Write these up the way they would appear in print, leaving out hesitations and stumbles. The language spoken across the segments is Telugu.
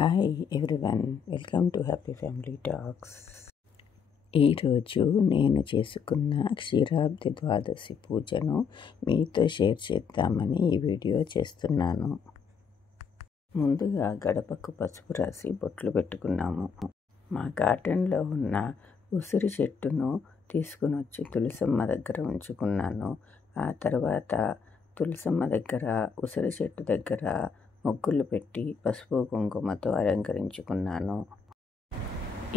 Hi everyone, welcome to happy family talks. ఈరోజు నేను చేసుకున్న క్షీరాబ్ది ద్వాదశి పూజను మీతో షేర్ చేద్దామని ఈ వీడియో చేస్తున్నాను. ముందుగా గడపకు పసుపు రాసి బొట్లు పెట్టుకున్నాము. మా గార్డెన్లో ఉన్న ఉసిరి చెట్టును తీసుకుని వచ్చి తులసమ్మ దగ్గర ఉంచుకున్నాను. ఆ తర్వాత తులసమ్మ దగ్గర ఉసిరి చెట్టు దగ్గర ముగ్గులు పెట్టి పసుపు కుంకుమతో అలంకరించుకున్నాను.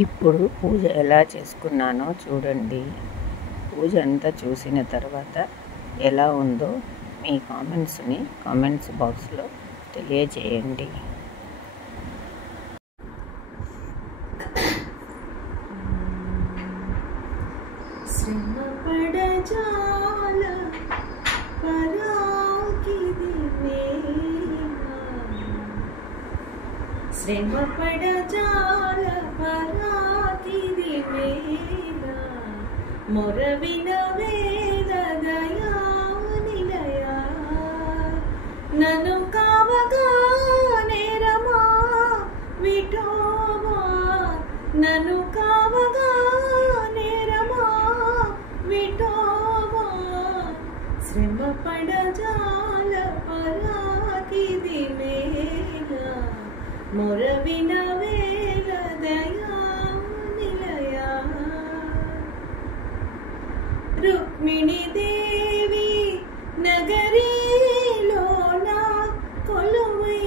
ఇప్పుడు పూజ ఎలా చేసుకున్నానో చూడండి. పూజ అంతా చూసిన తర్వాత ఎలా ఉందో మీ కామెంట్స్ బాక్స్లో తెలియజేయండి. శ్రమపడజాల పరాకిది వేళ మొరవిన వేళ దయా నిలయ నన్ను కావగా నేరమా విఠోబా నన్ను కావగా నేరమా విఠోబా శ్రమపడజాల పరాకిది వేళ మొరవిన వేళ దయా నిలయ రుక్మిణి దేవి నగరీలోన కొలువై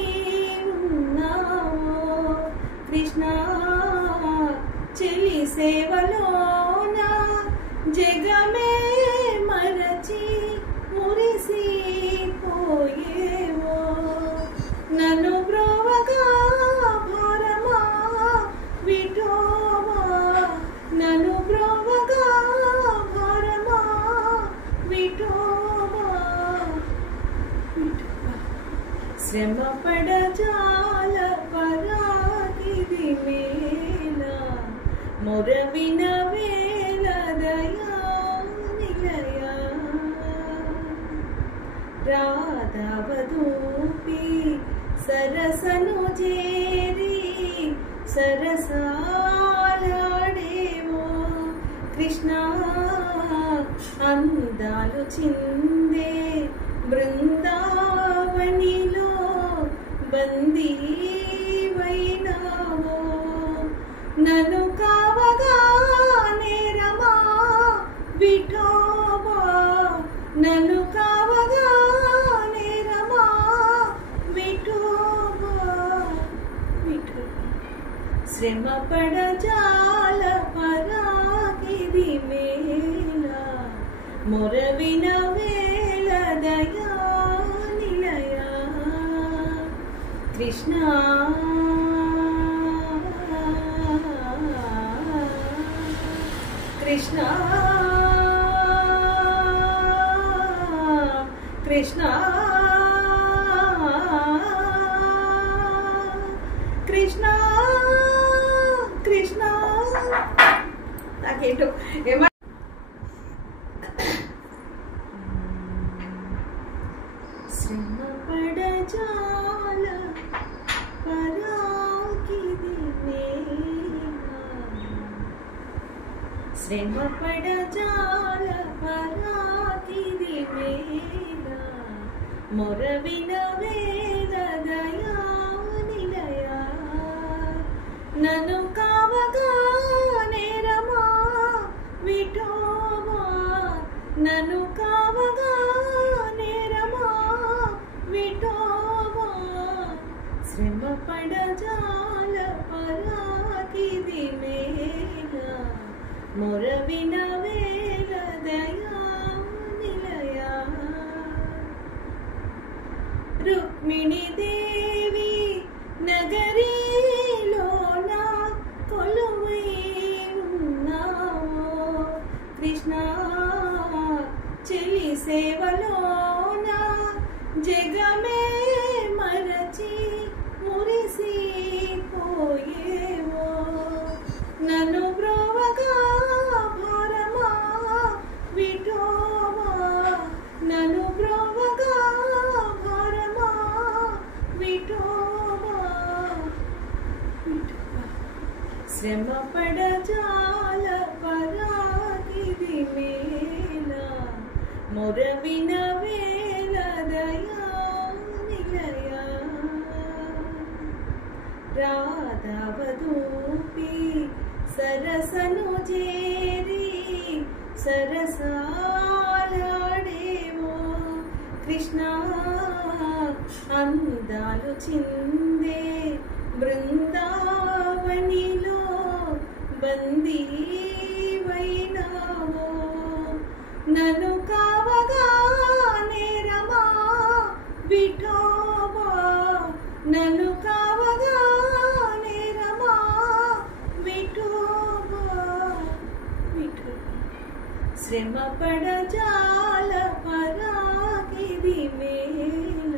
ఉన్నావో కృష్ణ చెలి సేవలోన జగమే మరచి మురిసి పోయేవో నన్ను బ్రోవగా భారమా విఠోబా నన్ను బ్రోవగా భారమా విఠోబా శ్రమపడజాల పరాకిది వేళ మొరవిన వేళ దయా నిలయ రాధవధూపి సరసను చేరి సరసాలాడేవో కృష్ణ అందాలు చిందే బృందావనిలో బందీవైనావో నన్ను కావగా నేరమా విఠోబా నన్ను కావగా నేరమా విఠోబా శ్రమపడజాల పరాకిది వేళ మొరవిన వేళ దయా నిలయ కృష్ణ కృష్ణ కృష్ణ కృష్ణ కృష్ణ నాకేంటో శ్రమపడజాల పరాకిది వేళ శ్రమపడజాల పరాకిది వేళ మొరవిన వేళ దయా నిలయ నన్ను కావగా నేరమా విఠోబా నన్ను కావగా నేరమా విఠోబా శ్రమపడజాల పరాకిది వేళ మొరవిన వేళ దయా నిలయ రుక్మిణి దేవి నగరీలోన కొలువై ఉన్నావో కృష్ణ చెలి సేవలోన జగమే మరచి మురిసి పోయేవో నన్ను బ్రోవగా భారమా విఠోబా నన్ను బ్రోవగా భారమా శ్రమ పడజాల పరాగిది మేల మొరవిన వేల దయా నిలయ రాధవధూపి సరసను చేరి సరసాలాడేవో కృష్ణ అందాలు చిందే బృందావనిలో బందీవైనావో నన్ను కావగా నేరమా విఠోబా నన్ను కావగా నేరమా విఠోబా శ్రమ పడజాల పరాగిది మేల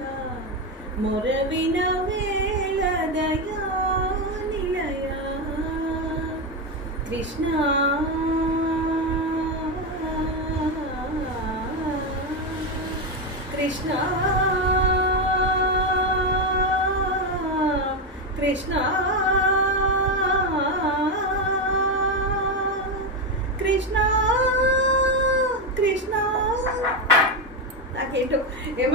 మొరవిన వేల దయా నిలయ కృష్ణ కృష్ణ కృష్ణ కృష్ణ కృష్ణ నాకేంటో ఏమ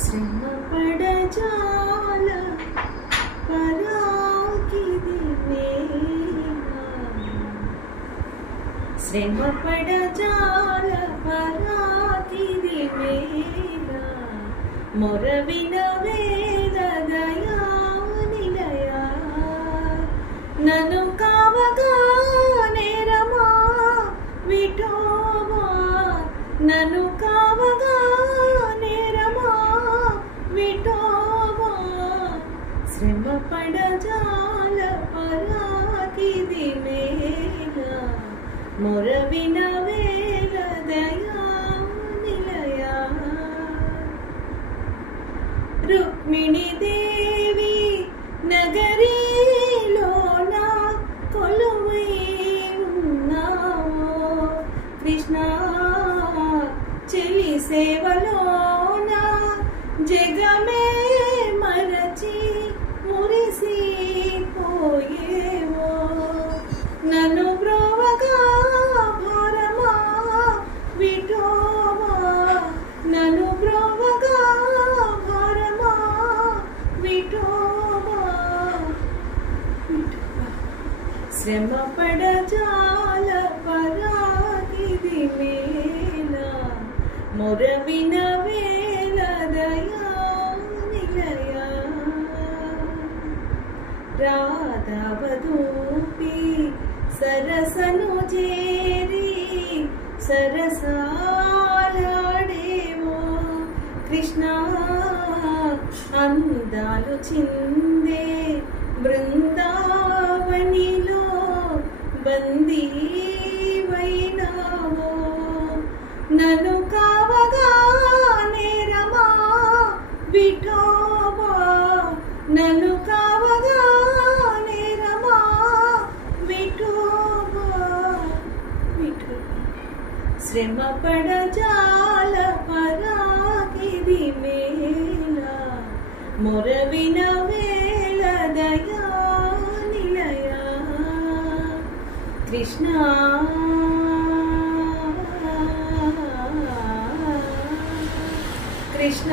శ్రమ పడజాల పరాగిది మేల శ్రమ పడజాల పరాగిది మేల మొరవిన వేల దయా నిలయ నన్ను కావగా నేరమా విఠోబా నన్ను కావగా నేరమా విఠోబా శ్రమ పడజాల పరాగిది మేల మొరవిన వేల దయా నిలయ రుక్మిణి దేవి నగరీలోన కొలువై ఉన్నావో కృష్ణ చెలి సేవలోన జగమే మరచి మురిసిపోయేవో నన్ను బ్రోవగా భారమా విఠోబా నన్ను బ్రోవగా భారమా విఠోబా శ్రమ పడజాల పరాగిది మేల మొరవిన వేల దయా నిలయ రాధవధూపి సరసను చేరి సరసాలాడేవో కృష్ణ అందాలు చిందే బృందావనిలో బందీవైనావో నన్ను కావగా నేరమా విఠోబా నన్ను కావగా నేరమా విఠోబా శ్రమ పడజాల పరాగిది మేల మొరవిన వేల దయా నిలయ కృష్ణ కృష్ణ